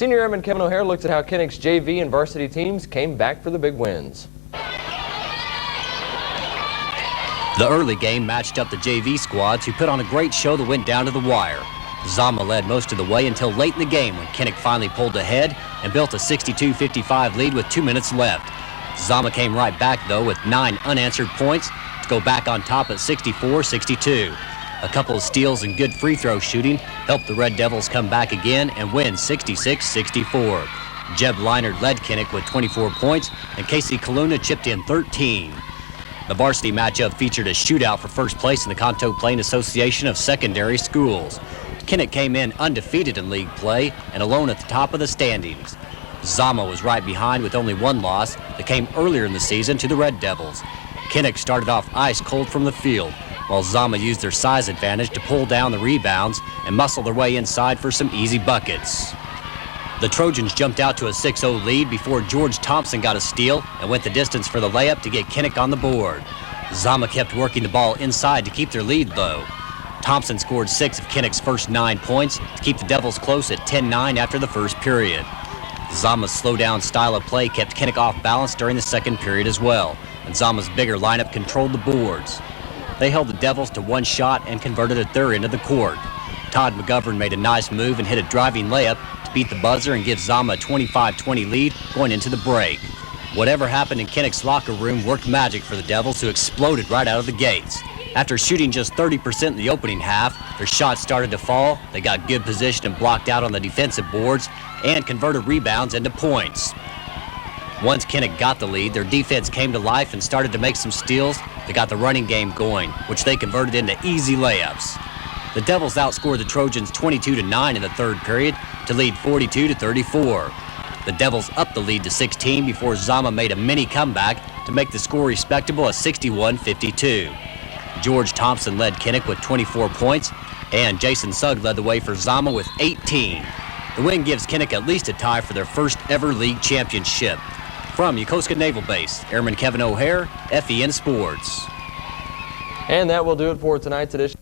Senior Airman Kevin O'Hare looked at how Kinnick's JV and varsity teams came back for the big wins. The early game matched up the JV squads, who put on a great show that went down to the wire. Zama led most of the way until late in the game when Kinnick finally pulled ahead and built a 62-55 lead with 2 minutes left. Zama came right back, though, with 9 unanswered points to go back on top at 64-62. A couple of steals and good free throw shooting helped the Red Devils come back again and win 66-64. Jeb Leinert led Kinnick with 24 points, and Casey Kaluna chipped in 13. The varsity matchup featured a shootout for first place in the Conto Plain Association of Secondary Schools. Kinnick came in undefeated in league play and alone at the top of the standings. Zama was right behind with only 1 loss that came earlier in the season to the Red Devils. Kinnick started off ice cold from the field, while Zama used their size advantage to pull down the rebounds and muscle their way inside for some easy buckets. The Trojans jumped out to a 6-0 lead before George Thompson got a steal and went the distance for the layup to get Kinnick on the board. Zama kept working the ball inside to keep their lead low. Thompson scored 6 of Kinnick's first 9 points to keep the Devils close at 10-9 after the first period. Zama's slow-down style of play kept Kinnick off balance during the second period as well, and Zama's bigger lineup controlled the boards. They held the Devils to 1 shot and converted at their end of the court. Todd McGovern made a nice move and hit a driving layup to beat the buzzer and give Zama a 25-20 lead going into the break. Whatever happened in Kinnick's locker room worked magic for the Devils, who exploded right out of the gates. After shooting just 30% in the opening half, their shots started to fall. They got good position and blocked out on the defensive boards and converted rebounds into points. Once Kinnick got the lead, their defense came to life and started to make some steals that got the running game going, which they converted into easy layups. The Devils outscored the Trojans 22-9 in the third period to lead 42-34. The Devils upped the lead to 16 before Zama made a mini comeback to make the score respectable at 61-52. George Thompson led Kinnick with 24 points, and Jason Sugg led the way for Zama with 18. The win gives Kinnick at least a tie for their first ever league championship. From Yokoauka Naval Base, Airman Kevin O'Hare, FEN Sports. And that will do it for tonight's edition.